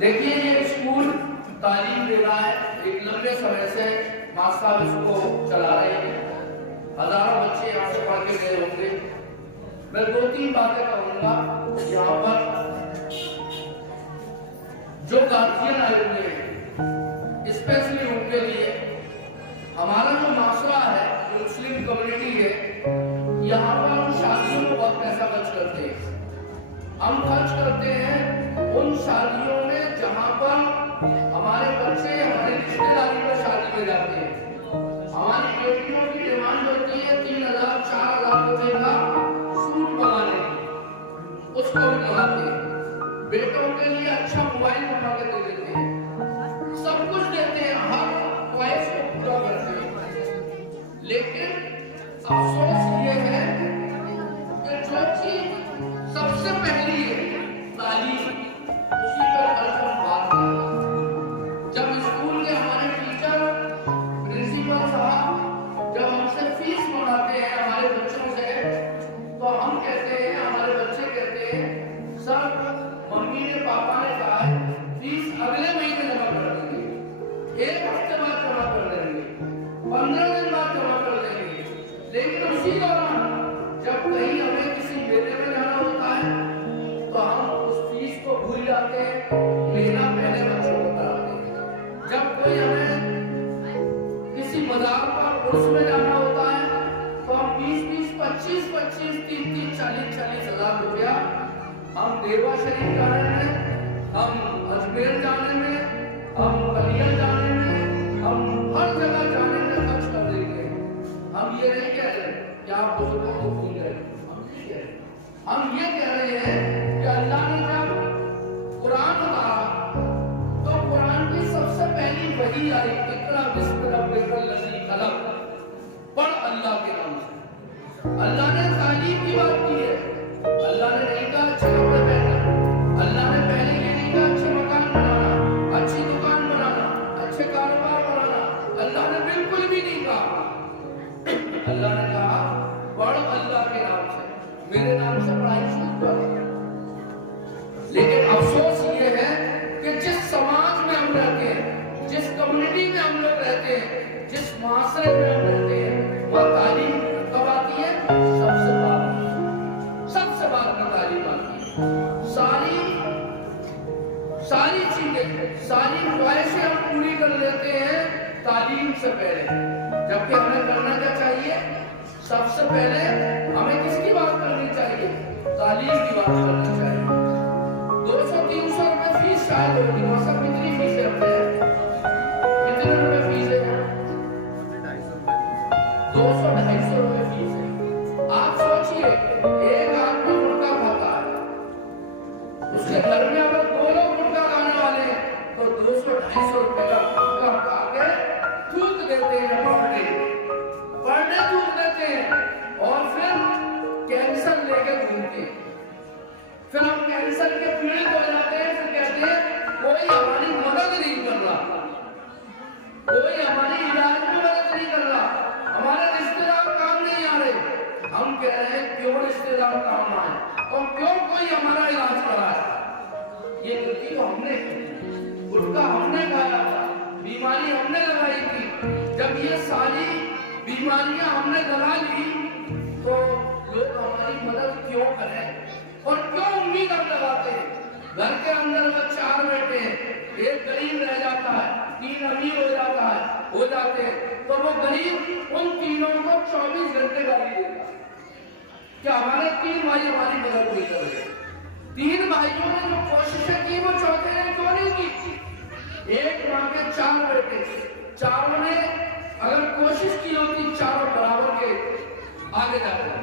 देखिए ये स्कूल तालीम दे रहा है, एक लंबे समय से मास्टर साहब इसको चला रहे हैं, हजारों बच्चे यहाँ से पढ़ के गए होंगे। मैं 2-3 बातें कहूँगा। यहाँ पर जो गार्जियन आए हुए हैं स्पेशली उनके लिए, हमारा जो माशरा है, जो मुस्लिम कम्युनिटी है, यहाँ पर हम शादियों में बहुत पैसा खर्च करते हैं। हम खर्च करते हैं उन शादियों में जहाँ पर हमारे बच्चे हमारी रिश्तेदारी में शादी में जाते हैं। हमारी बेटियों की डिमांड होती है 3,000-4,000 रुपए का सूट बनाने की, उसको भी लगाते हैं। बेटों के लिए अच्छा मोबाइल बना के दे देते हैं, सब कुछ देते हैं, हर ख्वाहिश को पूरा करते हैं। लेकिन अफसोस ये है कि जो चीज सबसे पहली है तालीम, उसी पर खर्च हम बात करते हैं। जब स्कूल के हमारे टीचर, प्रिंसिपल साहब जब हमसे फीस मांगते हैं हमारे बच्चों से, तो हम कहते हैं, हमारे बच्चे कहते हैं, सर मम्मी ने पापा ने कहा है फीस अगले महीने जमा कर देंगे, 1 हफ्ते बाद जमा कर देंगे, 15 दिन बाद जमा कर देंगे। लेकिन उसी दौरान जब कहीं हमें किसी मेले में जाना होता है तो हम उस फीस को भूल जाते हैं, महीना पहले बच्चों को कराते हैं। जब कोई हमें किसी बाजार पर उर्स में जाना होता है तो हम 20-20, 25-25, 30-30, 40-40 हजार रुपया हम देवा शरीफ जाने में, हम अजमेर जाने में, हम बलिया जाने में, हम हर जगह जाने में खर्च कर देंगे। हम ये नहीं कह रहे कि आप बुजुर्गों को भूल गए, हम ये कह रहे हैं कि अल्लाह ने जब कुरान उतारा तो कुरान की सबसे पहली वही आई, इक़रा बिस्मि रब्बिकल लज़ी खलक़, पढ़ अल्लाह के नाम से। अल्लाह ने तालीम की बात की है, अल्लाह ने नहीं कहा अच्छे कपड़े पहनना, अल्लाह ने पहले ये नहीं कहा अच्छे मकान बनाना, अच्छी दुकान बनाना, अच्छे कारोबार बनाना, अल्लाह ने बिल्कुल भी नहीं कहा। अल्लाह ने कहा पढ़ अल्लाह के नाम से, मेरे नाम से पढ़ाई शुरू कर। लेकिन अफसोस ये है कि जिस समाज में हम रहते हैं, जिस कम्युनिटी में हम लोग रहते हैं, जिस माशरे में हम रहते हैं, वह तालीम कब आती है? सबसे बाद में तालीम आती है। सारी चीजें, सारी ख्वाहिशें हम पूरी कर लेते हैं तालीम से पहले, जबकि हमें करना क्या चाहिए? सबसे पहले हमें किसकी बात करनी चाहिए? तालीम की बात करनी चाहिए। 200-300 रुपए फीस शायद होगी, सब कितनी फीस है? कितने रुपए फीस है? 200-250 रुपए फीस है। आप सोचिए, एक आदमी गुटखा खाता है, उसके घर में अगर 2 लोग गुटखा खाने वाले हैं तो 200-250 रुपए का गुटखा खा के थूक देते हैं, पर डे थूक देते हैं, और फिर कैंसर लेके घूमते हैं। फिर हम कैंसर के पीड़ित हो जाते हैं, फिर कहते हैं कोई हमारी मदद नहीं कर रहा, कोई हमारी इलाज में मदद नहीं कर रहा, हमारे रिश्तेदार काम नहीं आ रहे। हम कह रहे हैं क्यों रिश्तेदार काम आए और क्यों कोई हमारा इलाज कराए? ये गलती तो हमने की, गुटखा हमने खाया था, बीमारी हमने लगाई थी। जब ये सारी बीमारियां हमने दबा ली तो लोग हमारी मदद क्यों करें और क्यों उम्मीद हम लगाते हैं? घर के अंदर अगर 4 बेटे हैं, एक गरीब रह जाता है, 3 अमीर हो जाते हैं, तो वो गरीब उन तीनों को 24 घंटे गाली देगा। क्या हमारे 3 भाई हमारी मदद नहीं कर रहे? 3 भाइयों ने जो कोशिशें की वो चौथे ने क्यों नहीं की? एक मां के 4 बेटे, चारों ने अगर कोशिश की होती, चारों बराबर के आगे जाते हैं।